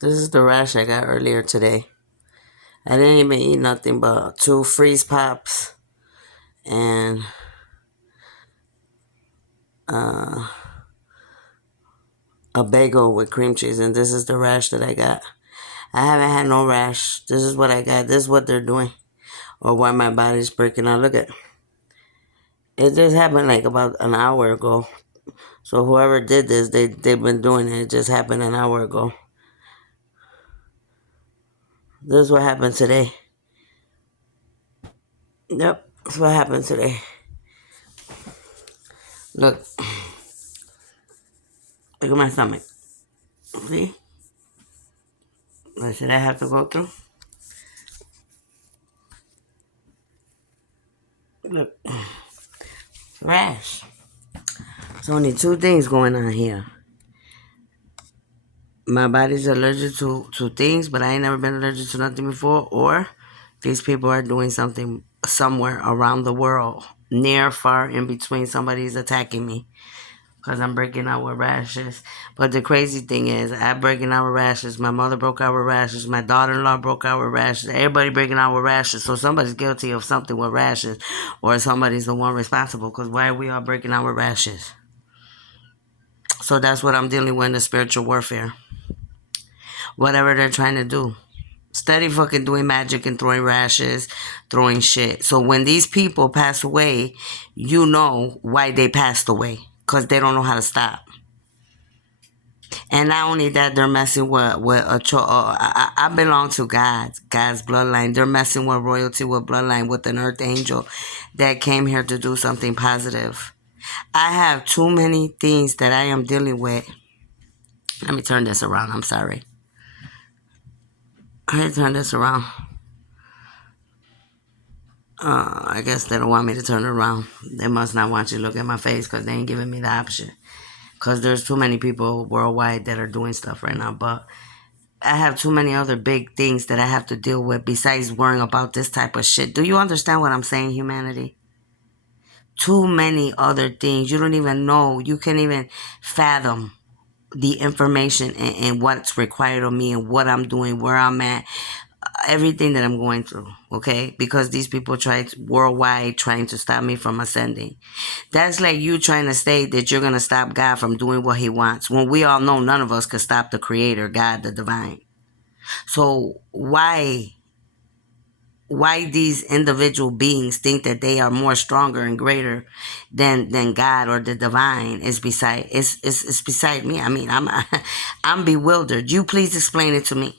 This is the rash I got earlier today. I didn't even eat nothing but 2 freeze pops and uh, a bagel with cream cheese, and this is the rash that I got. I haven't had no rash. This is what I got. This is what they're doing, or why my body's breaking out. Look at it. Just happened like about an hour ago. So whoever did this, they've been doing it. It just happened an hour ago. This is what happened today. Yep, that's what happened today. Look, look at my stomach. See? What should I have to go through? Look, rash. There's only 2 things going on here. My body's allergic to things, but I ain't never been allergic to nothing before, or these people are doing something somewhere around the world, near, far, in between. Somebody's attacking me because I'm breaking out with rashes. But the crazy thing is, I'm breaking out with rashes. My mother broke out with rashes. My daughter-in-law broke out with rashes. Everybody breaking out with rashes. So somebody's guilty of something with rashes, or somebody's the one responsible, because why are we all breaking out with rashes? So that's what I'm dealing with in the spiritual warfare. Whatever they're trying to do. Steady fucking doing magic and throwing rashes, throwing shit. So when these people pass away, you know why they passed away. Because they don't know how to stop. And not only that, they're messing with I belong to God's bloodline. They're messing with royalty, with bloodline, with an earth angel that came here to do something positive. I have too many things that I am dealing with. Let me turn this around. I'm sorry. I had to turn this around. I guess they don't want me to turn it around. They must not want you to look at my face because they ain't giving me the option. Because there's too many people worldwide that are doing stuff right now. But I have too many other big things that I have to deal with besides worrying about this type of shit. Do you understand what I'm saying, humanity? Too many other things. You don't even know. You can't even fathom the information and what's required of me and what I'm doing, where I'm at, everything that I'm going through, okay? Because these people worldwide trying to stop me from ascending. That's like you trying to say that you're going to stop God from doing what he wants, when we all know none of us could stop the creator, God, the divine. So why these individual beings think that they are more stronger and greater than God or the divine is beside it's beside me. I mean, I'm bewildered. You please explain it to me.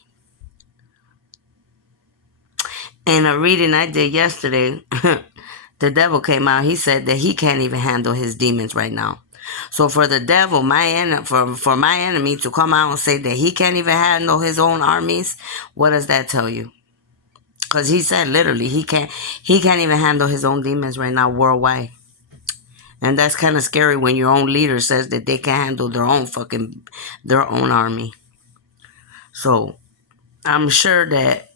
In a reading I did yesterday, the devil came out. He said that he can't even handle his demons right now. So for the devil, for my enemy to come out and say that he can't even handle his own armies, what does that tell you? Because he said literally he can't even handle his own demons right now worldwide. And that's kind of scary when your own leader says that they can handle their own army. So I'm sure that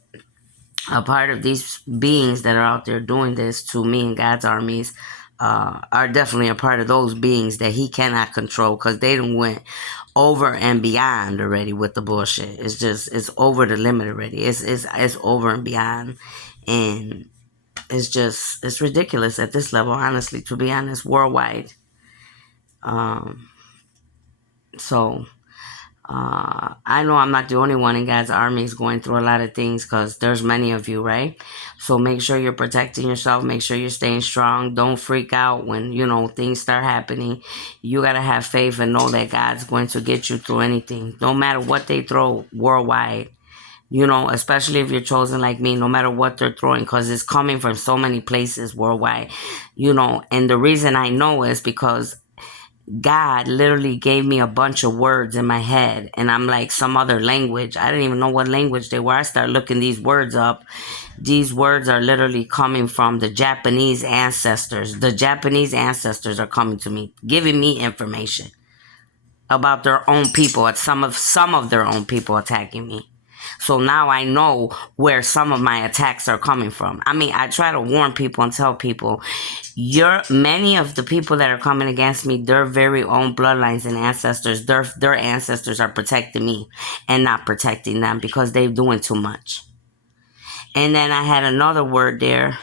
a part of these beings that are out there doing this to me and God's armies are definitely a part of those beings that he cannot control, because they done went over and beyond already with the bullshit. It's over the limit already. It's over and beyond, and it's ridiculous at this level, honestly, to be honest, worldwide. Um, so I know I'm not the only one in God's armies going through a lot of things, because there's many of you, right? So make sure you're protecting yourself. Make sure you're staying strong. Don't freak out when, things start happening. You got to have faith and know that God's going to get you through anything. No matter what they throw worldwide, especially if you're chosen like me, no matter what they're throwing, because it's coming from so many places worldwide, and the reason I know is because God literally gave me a bunch of words in my head, and I'm like some other language. I didn't even know what language they were. I started looking these words up. These words are literally coming from the Japanese ancestors. The Japanese ancestors are coming to me, giving me information about their own people, some of their own people attacking me. So now I know where some of my attacks are coming from. I mean, I try to warn people and tell people, many of the people that are coming against me, their very own bloodlines and ancestors, their ancestors are protecting me and not protecting them because they're doing too much. And then I had another word there.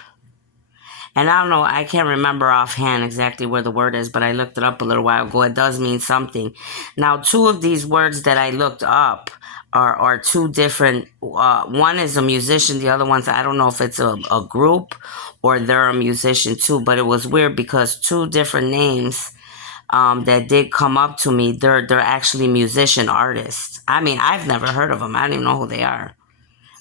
And I don't know, I can't remember offhand exactly where the word is, but I looked it up a little while ago. It does mean something. Now, two of these words that I looked up are two different. One is a musician, the other one's, I don't know if it's a group or they're a musician too, but it was weird because two different names that did come up to me, they're actually musician artists. I mean, I've never heard of them. I don't even know who they are.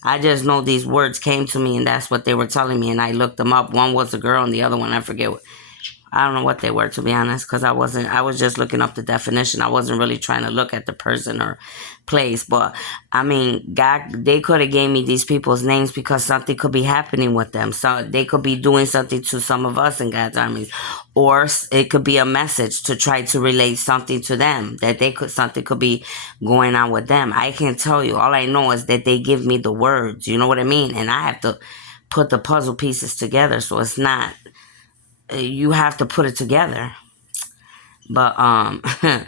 I just know these words came to me and that's what they were telling me, and I looked them up. One was a girl and the other one, I forget. I don't know what they were, to be honest, because I was just looking up the definition. I wasn't really trying to look at the person or place. But I mean, God, they could have gave me these people's names because something could be happening with them. So they could be doing something to some of us in God's armies, or it could be a message to try to relate something to them, that something could be going on with them. I can't tell you. All I know is that they give me the words. You know what I mean? And I have to put the puzzle pieces together. So it's not, you have to put it together. But I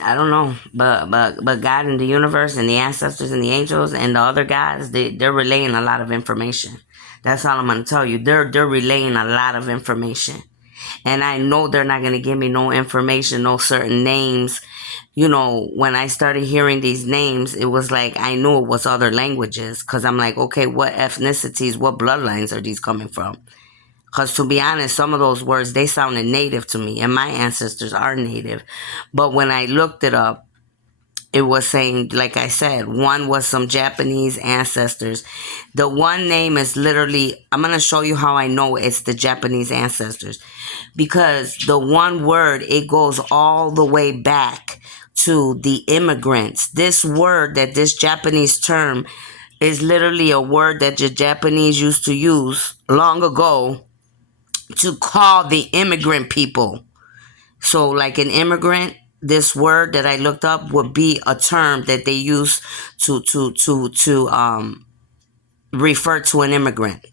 don't know. But God and the universe and the ancestors and the angels and the other guys, they're relaying a lot of information. That's all I'm gonna tell you. They're relaying a lot of information. And I know they're not gonna give me no information, no certain names. You know, when I started hearing these names, it was like I knew it was other languages. Cause I'm like, okay, what ethnicities, what bloodlines are these coming from? Because to be honest, some of those words, they sounded native to me, and my ancestors are native. But when I looked it up, it was saying, like I said, one was some Japanese ancestors. The one name is literally, I'm going to show you how I know it's the Japanese ancestors. Because the one word, it goes all the way back to the immigrants. This word, that this Japanese term, is literally a word that the Japanese used to use long ago to call the immigrant people. So like an immigrant, this word that I looked up would be a term that they use to refer to an immigrant.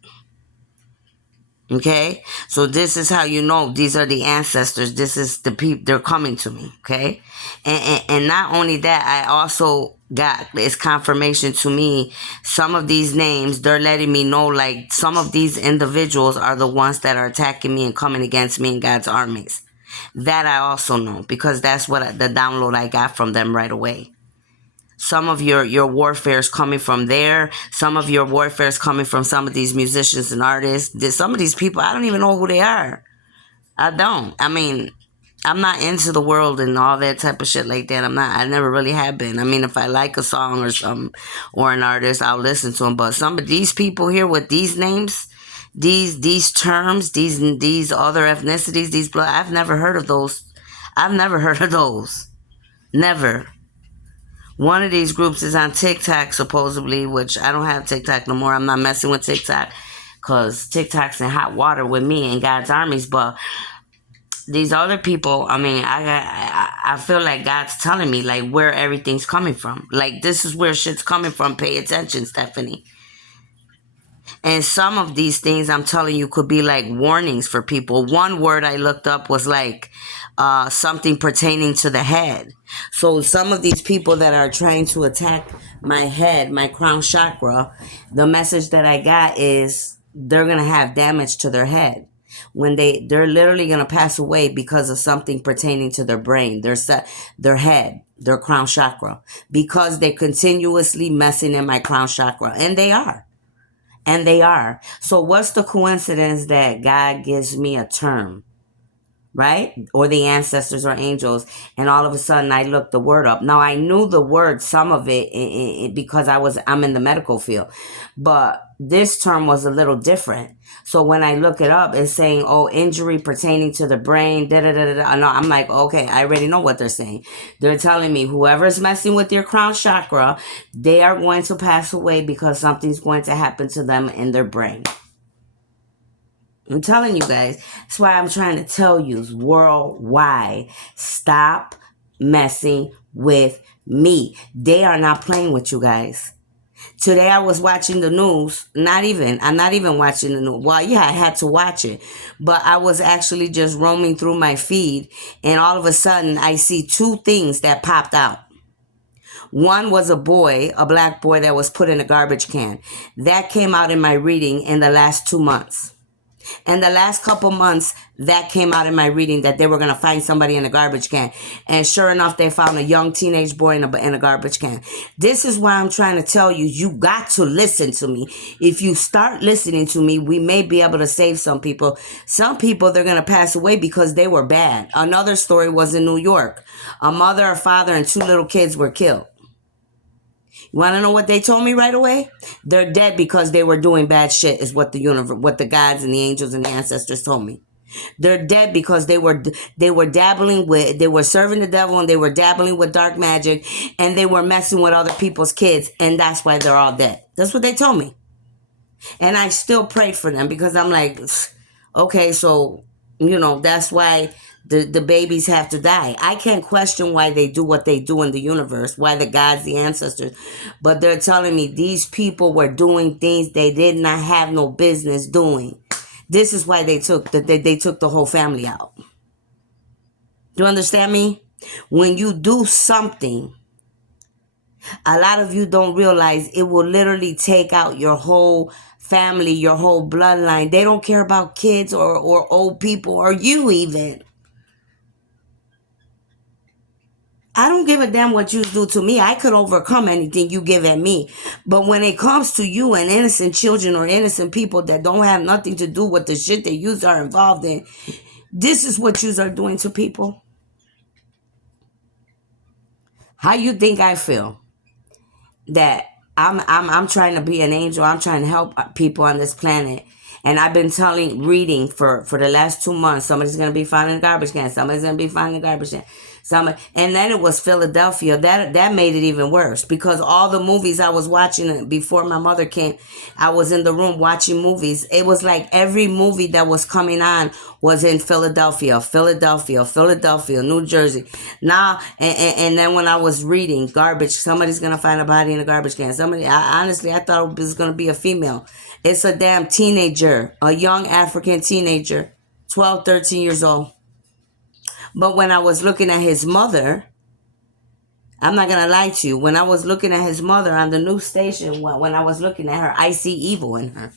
Okay, so this is how you know these are the ancestors. This is the people, they're coming to me. Okay, and not only that, I also got, it's confirmation to me, some of these names, they're letting me know like some of these individuals are the ones that are attacking me and coming against me in God's armies. That I also know because that's what the download I got from them right away. Some of your warfare is coming from there. Some of your warfare is coming from some of these musicians and artists. Some of these people, I don't even know who they are. I don't. I mean, I'm not into the world and all that type of shit like that. I never really have been. I mean, if I like a song or something or an artist, I'll listen to them. But some of these people here with these names, these terms, these other ethnicities, these blood, I've never heard of those. I've never heard of those. Never. One of these groups is on TikTok, supposedly, which I don't have TikTok no more. I'm not messing with TikTok because TikTok's in hot water with me and God's armies. But these other people, I mean, I feel like God's telling me, like, where everything's coming from. Like, this is where shit's coming from. Pay attention, Stephanie. And some of these things I'm telling you could be like warnings for people. One word I looked up was like something pertaining to the head. So some of these people that are trying to attack my head, my crown chakra, the message that I got is they're going to have damage to their head. When they're literally going to pass away because of something pertaining to their brain, their head, their crown chakra, because they're continuously messing in my crown chakra. And they are. And they are. So what's the coincidence that God gives me a term, right? Or the ancestors or angels, and all of a sudden I looked the word up. Now I knew the word, some of it, because I'm in the medical field, but this term was a little different. So when I look it up, it's saying, oh, injury pertaining to the brain, da da da da. No, I'm like, okay, I already know what they're saying. They're telling me whoever's messing with your crown chakra, they are going to pass away because something's going to happen to them in their brain. I'm telling you guys. That's why I'm trying to tell you, worldwide, stop messing with me. They are not playing with you guys. Today I was watching the news. I'm not even watching the news. Well, yeah, I had to watch it. But I was actually just roaming through my feed, and all of a sudden I see two things that popped out. One was a black boy that was put in a garbage can. That came out in my reading in the last 2 months. And the last couple months, that came out in my reading that they were going to find somebody in a garbage can. And sure enough, they found a young teenage boy in a garbage can. This is why I'm trying to tell you, you got to listen to me. If you start listening to me, we may be able to save some people. Some people, they're going to pass away because they were bad. Another story was in New York. A mother, a father, and two little kids were killed. You want to know what they told me right away? They're dead because they were doing bad shit, is what the gods and the angels and the ancestors told me. They're dead because they were serving the devil, and they were dabbling with dark magic, and they were messing with other people's kids, and that's why they're all dead. That's what they told me. And I still prayed for them because I'm like, okay, so, that's why the babies have to die. I can't question why they do what they do in the universe, why the gods, the ancestors, but they're telling me these people were doing things they did not have no business doing. This is why they took the whole family out. Do you understand me? When you do something, a lot of you don't realize it will literally take out your whole family, your whole bloodline. They don't care about kids or old people or you even. I don't give a damn what you do to me. I could overcome anything you give at me. But when it comes to you and innocent children or innocent people that don't have nothing to do with the shit that you are involved in, this is what you are doing to people. How you think I feel? That I'm trying to be an angel. I'm trying to help people on this planet. And I've been reading for the last 2 months, somebody's going to be found in a garbage can. Somebody's going to be found in a garbage can. And then it was Philadelphia. That made it even worse because all the movies I was watching before my mother came, I was in the room watching movies. It was like every movie that was coming on was in Philadelphia, New Jersey. Now, and then when I was reading garbage, somebody's going to find a body in a garbage can. Honestly, I thought it was going to be a female. It's a damn teenager, a young African teenager, 12, 13 years old. But when I was looking at his mother, I'm not going to lie to you. When I was looking at his mother on the news station, when I was looking at her, I see evil in her.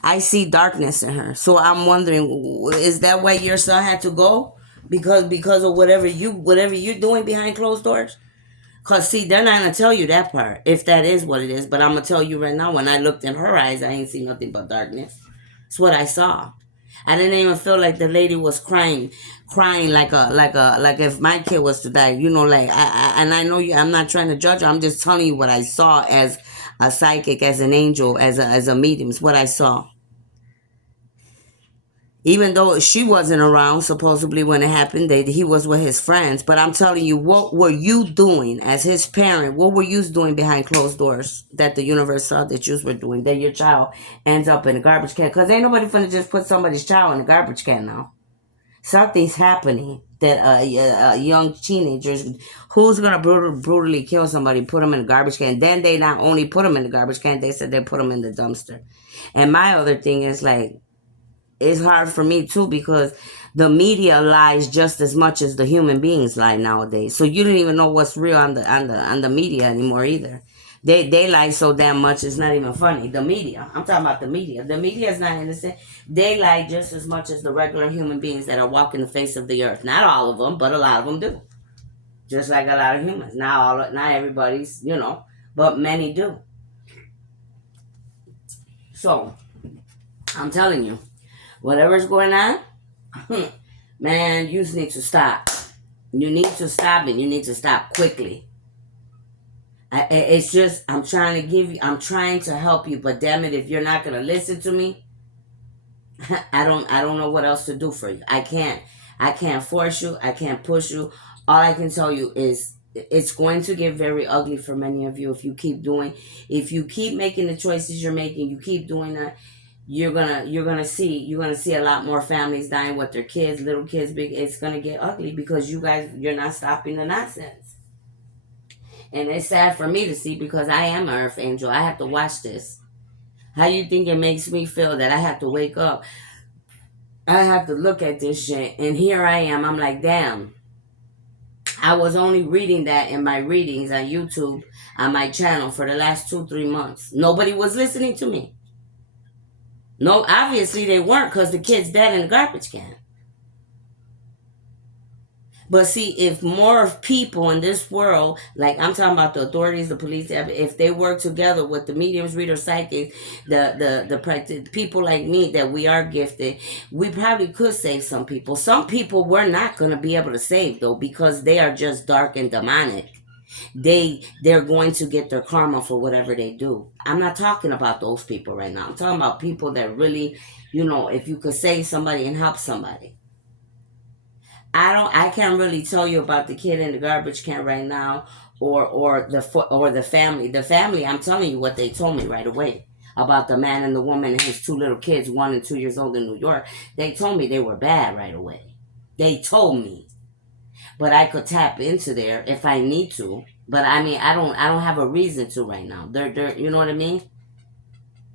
I see darkness in her. So I'm wondering, is that why your son had to go? Because of whatever you're doing behind closed doors? Because, see, they're not going to tell you that part, if that is what it is. But I'm going to tell you right now, when I looked in her eyes, I ain't seen nothing but darkness. It's what I saw. I didn't even feel like the lady was crying like if my kid was to die, I know you. I'm not trying to judge her. I'm just telling you what I saw as a psychic, as an angel, as a medium. It's what I saw. Even though she wasn't around, supposedly when it happened, he was with his friends. But I'm telling you, what were you doing as his parent? What were you doing behind closed doors that the universe saw that you were doing? That your child ends up in a garbage can? Because ain't nobody finna just put somebody's child in a garbage can now. Something's happening that young teenagers, who's gonna brutally kill somebody, put them in a garbage can. Then they not only put them in the garbage can, they said they put them in the dumpster. And my other thing is like, it's hard for me too because the media lies just as much as the human beings lie nowadays. So you don't even know what's real on the media anymore either. They lie so damn much it's not even funny. The media. I'm talking about the media. The media is not innocent. They lie just as much as the regular human beings that are walking the face of the earth. Not all of them, but a lot of them do. Just like a lot of humans. Not everybody's, but many do. So, I'm telling you, whatever's going on, man, you just need to stop. You need to stop, and you need to stop quickly. It's just, I'm trying to help you, but damn it, if you're not going to listen to me, I don't know what else to do for you. I can't force you. I can't push you. All I can tell you is it's going to get very ugly for many of you if you keep making the choices you're making, you keep doing that. you're gonna see a lot more families dying with their kids, little kids, big. It's gonna get ugly because you're not stopping the nonsense. And it's sad for me to see because I am an earth angel. I have to watch this. How you think it makes me feel that I have to wake up? I have to look at this shit, and here I am. I'm like, damn. I was only reading that in my readings on YouTube on my channel for the last 2-3 months. Nobody was listening to me. No, obviously they weren't because the kid's dead in the garbage can. But see, if more people in this world, like I'm talking about the authorities, the police, if they work together with the mediums, readers, psychics, the people like me that we are gifted, we probably could save some people. Some people we're not going to be able to save though because they are just dark and demonic. They're going to get their karma for whatever they do. I'm not talking about those people right now. I'm talking about people that really, if you could save somebody and help somebody. I can't really tell you about the kid in the garbage can right now or the family. The family, I'm telling you what they told me right away about the man and the woman and his 2 little kids, 1 and 2 years old in New York. They told me they were bad right away. They told me. But I could tap into there if I need to. But I mean, I don't have a reason to right now. They're you know what I mean?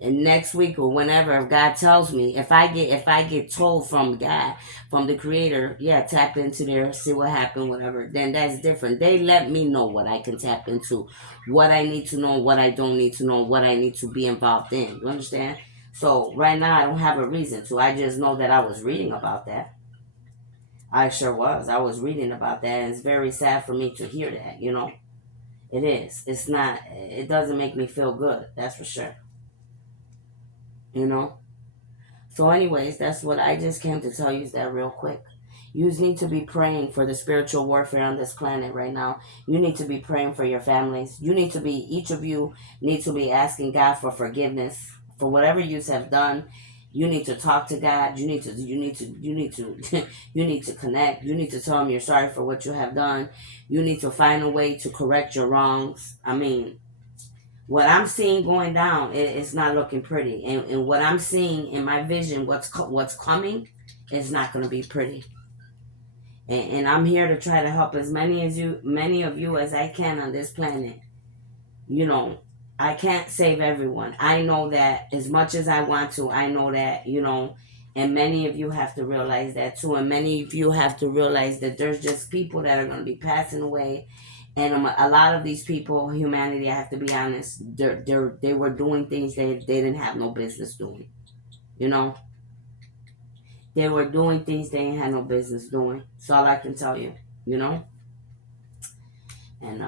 And next week or whenever, if God tells me, if I get told from God, from the Creator, yeah, tap into there, see what happened, whatever, then that's different. They let me know what I can tap into, what I need to know, what I don't need to know, what I need to be involved in. You understand? So right now I don't have a reason to. I just know that I was reading about that. I sure was. I was reading about that, and it's very sad for me to hear that. It is. It's not. It doesn't make me feel good. That's for sure. You know. So, anyways, that's what I just came to tell you is that real quick. You need to be praying for the spiritual warfare on this planet right now. You need to be praying for your families. Each of you need to be asking God for forgiveness for whatever you have done. You need to talk to God. You need to connect. You need to tell him you're sorry for what you have done. You need to find a way to correct your wrongs. I mean, what I'm seeing going down, it's not looking pretty. And what I'm seeing in my vision, what's coming, is not going to be pretty. And I'm here to try to help many of you as I can on this planet. I can't save everyone. I know that as much as I want to. I know that, and many of you have to realize that too. And many of you have to realize that there's just people that are going to be passing away. And a lot of these people, humanity, I have to be honest, they were doing things they didn't have no business doing. You know, they were doing things they ain't had no business doing. That's all I can tell you. You know, and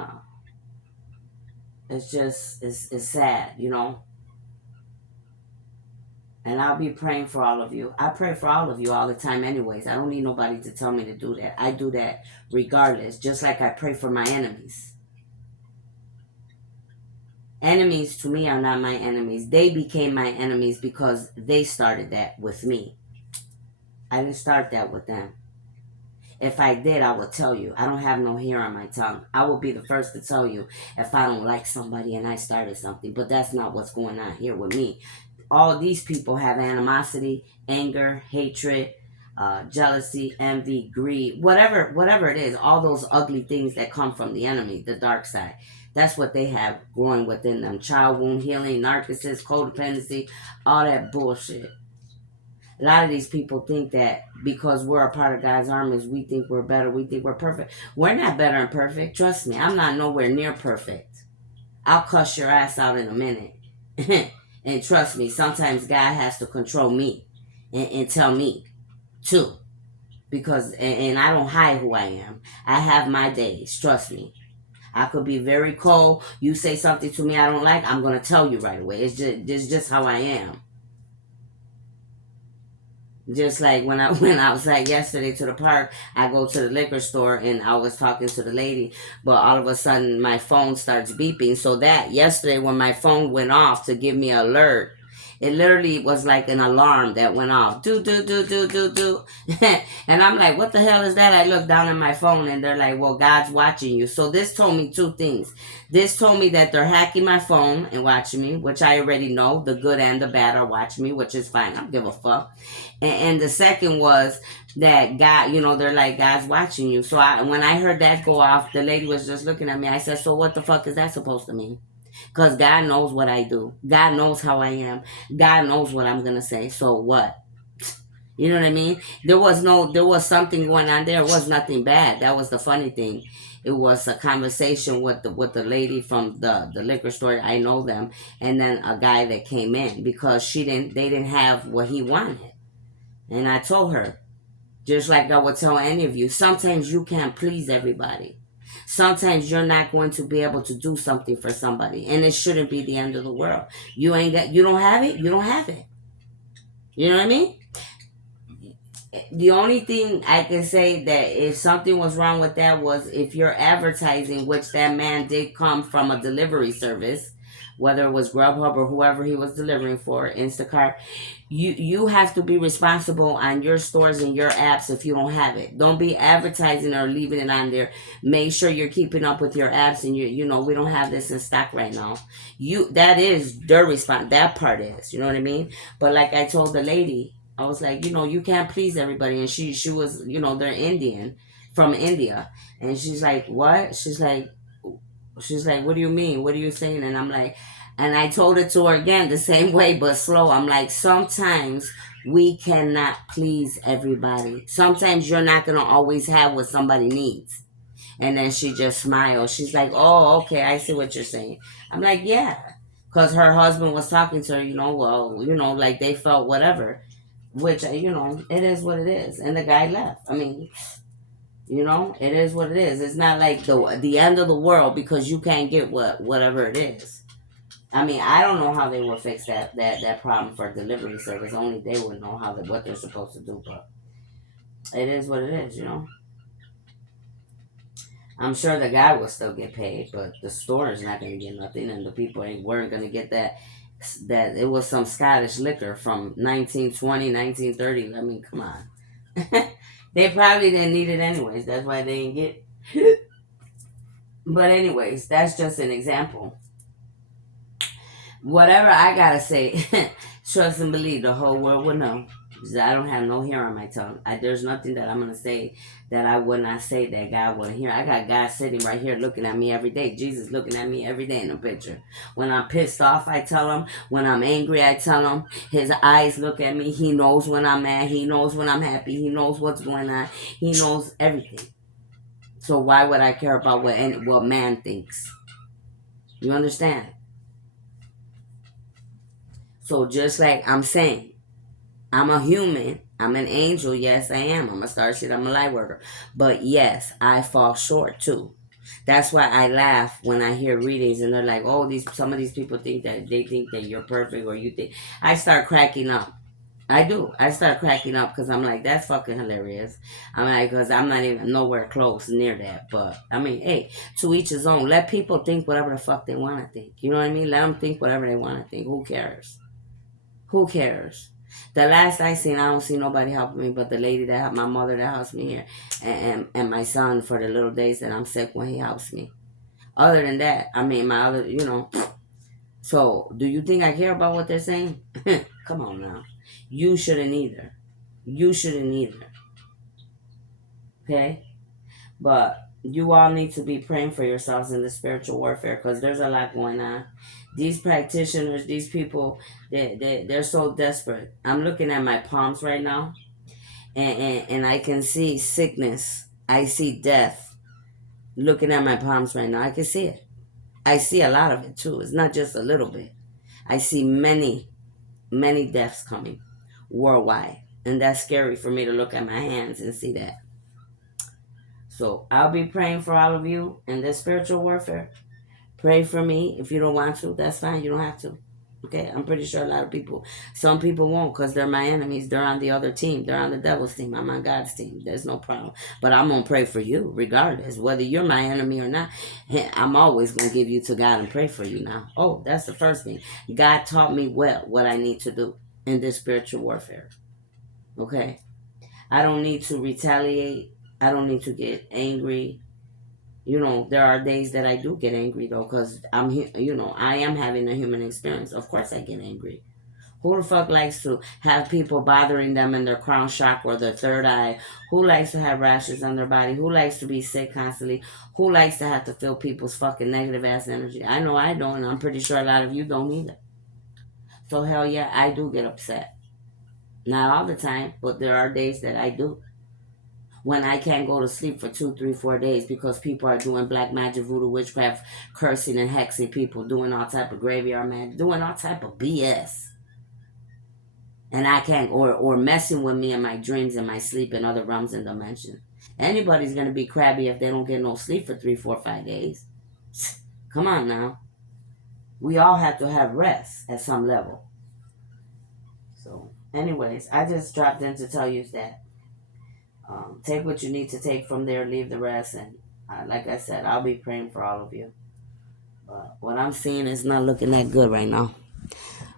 it's sad. And I'll be praying for all of you. I pray for all of you all the time, anyways. I don't need nobody to tell me to do that. I do that regardless, just like I pray for my enemies. Enemies to me are not my enemies. They became my enemies because they started that with me. I didn't start that with them. If I did, I will tell you. I don't have no hair on my tongue. I will be the first to tell you if I don't like somebody and I started something. But that's not what's going on here with me. All these people have animosity, anger, hatred, jealousy, envy, greed, whatever it is, all those ugly things that come from the enemy, the dark side. That's what they have growing within them. Child wound healing, narcissism, codependency, all that bullshit. A lot of these people think that because we're a part of God's armies, we think we're better, we think we're perfect. We're not better and perfect. Trust me, I'm not nowhere near perfect. I'll cuss your ass out in a minute. And trust me, sometimes God has to control me and tell me too. Because, and I don't hide who I am. I have my days, trust me. I could be very cold. You say something to me I don't like, I'm going to tell you right away. It's just how I am. Just like when I went outside yesterday to the park, I go to the liquor store and I was talking to the lady, but all of a sudden my phone starts beeping. So that yesterday when my phone went off to give me an alert, It literally was like an alarm that went off. Do, do, do, do, do, do. And I'm like, what the hell is that? I look down at my phone and they're like, well, God's watching you. So this told me two things. This told me that they're hacking my phone and watching me, which I already know. The good and the bad are watching me, which is fine. I don't give a fuck. And the second was that God, they're like, God's watching you. So when I heard that go off, the lady was just looking at me. I said, so what the fuck is that supposed to mean? Because God knows what I do. God knows how I am. God knows what I'm gonna say. So what? You know what I mean? There was something going on there. It was nothing bad. That was the funny thing. It was a conversation with the lady from the liquor store. I know them, and then a guy that came in because they didn't have what he wanted. And I told her, just like I would tell any of you, sometimes you can't please everybody. Sometimes you're not going to be able to do something for somebody, and it shouldn't be the end of the world. You don't have it, you don't have it. You know what I mean? The only thing I can say that if something was wrong with that was if you're advertising, which that man did come from a delivery service, whether it was Grubhub or whoever he was delivering for, Instacart, you have to be responsible on your stores and your apps if you don't have it. Don't be advertising or leaving it on there. Make sure you're keeping up with your apps and we don't have this in stock right now. That is their response. That part is, you know what I mean? But like I told the lady, I was like, you can't please everybody. And she was, they're Indian from India. And she's like, what? She's like, what do you mean? What are you saying? And I'm like, and I told it to her again the same way, but slow. I'm like, sometimes we cannot please everybody. Sometimes you're not going to always have what somebody needs. And then she just smiled. She's like, oh, okay, I see what you're saying. I'm like, yeah. Because her husband was talking to her, like they felt whatever. Which, it is what it is. And the guy left. I mean, it is what it is. It's not like the end of the world because you can't get whatever it is. I mean, I don't know how they will fix that problem for delivery service. Only they would know what they're supposed to do. But it is what it is. I'm sure the guy will still get paid, but the store is not going to get nothing, and the people weren't going to get that. That it was some Scottish liquor from 1920, 1930. I mean, come on. They probably didn't need it anyways. That's why they didn't get it. But anyways, that's just an example. Whatever I gotta say, trust and believe the whole world will know. I don't have no hair on my tongue. There's nothing that I'm gonna say that I would not say that God wouldn't hear. I got God sitting right here looking at me every day. Jesus looking at me every day in the picture. When I'm pissed off, I tell him. When I'm angry, I tell him. His eyes look at me. He knows when I'm mad. He knows when I'm happy. He knows what's going on. He knows everything. So why would I care about what man thinks? You understand? So just like I'm saying, I'm a human. I'm an angel. Yes, I am. I'm a starship. I'm a light worker. But yes, I fall short too. That's why I laugh when I hear readings and they're like, "Oh, some of these people think that you're perfect, or you think." I start cracking up. I do. I start cracking up because I'm like, that's fucking hilarious. I'm like, because I'm not even nowhere close near that. But I mean, hey, to each his own. Let people think whatever the fuck they want to think. You know what I mean? Let them think whatever they want to think. Who cares? Who cares? The last I seen, I don't see nobody helping me but the lady that helped my mother that helps me here, and my son for the little days that I'm sick when he helps me. Other than that, I mean, my other. So, do you think I care about what they're saying? Come on now. You shouldn't either. You shouldn't either. Okay? But you all need to be praying for yourselves in the spiritual warfare because there's a lot going on. These practitioners, these people, they're so desperate. I'm looking at my palms right now, and I can see sickness. I see death. Looking at my palms right now, I can see it. I see a lot of it too. It's not just a little bit. I see many, many deaths coming worldwide. And that's scary for me to look at my hands and see that. So I'll be praying for all of you in this spiritual warfare. Pray for me. If you don't want to, that's fine. You don't have to. Okay, I'm pretty sure a lot of people, some people won't because they're my enemies. They're on the other team. They're on the devil's team. I'm on God's team. There's no problem. But I'm going to pray for you regardless. Whether you're my enemy or not, I'm always going to give you to God and pray for you now. Oh, that's the first thing. God taught me well what I need to do in this spiritual warfare. Okay? I don't need to retaliate. I don't need to get angry. You know, there are days that I do get angry though, because I am having a human experience. Of course, I get angry. Who the fuck likes to have people bothering them in their crown chakra or their third eye? Who likes to have rashes on their body? Who likes to be sick constantly? Who likes to have to feel people's fucking negative ass energy? I know I don't, and I'm pretty sure a lot of you don't either. So hell yeah, I do get upset. Not all the time, but there are days that I do. When I can't go to sleep for 2, 3, 4 days because people are doing black magic, voodoo, witchcraft, cursing and hexing people, doing all type of graveyard magic, doing all type of BS. And I can't, or messing with me in my dreams and my sleep in other realms and dimensions. Anybody's gonna be crabby if they don't get no sleep for 3, 4, 5 days. Come on now. We all have to have rest at some level. So, anyways, I just dropped in to tell you that take what you need to take from there, leave the rest, and like I said, I'll be praying for all of you. But what I'm seeing is not looking that good right now.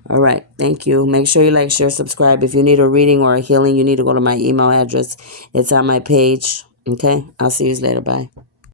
All right. Thank you. Make sure you like, share, subscribe. If you need a reading or a healing, you need to go to my email address. It's on my page. Okay. I'll see you later. Bye.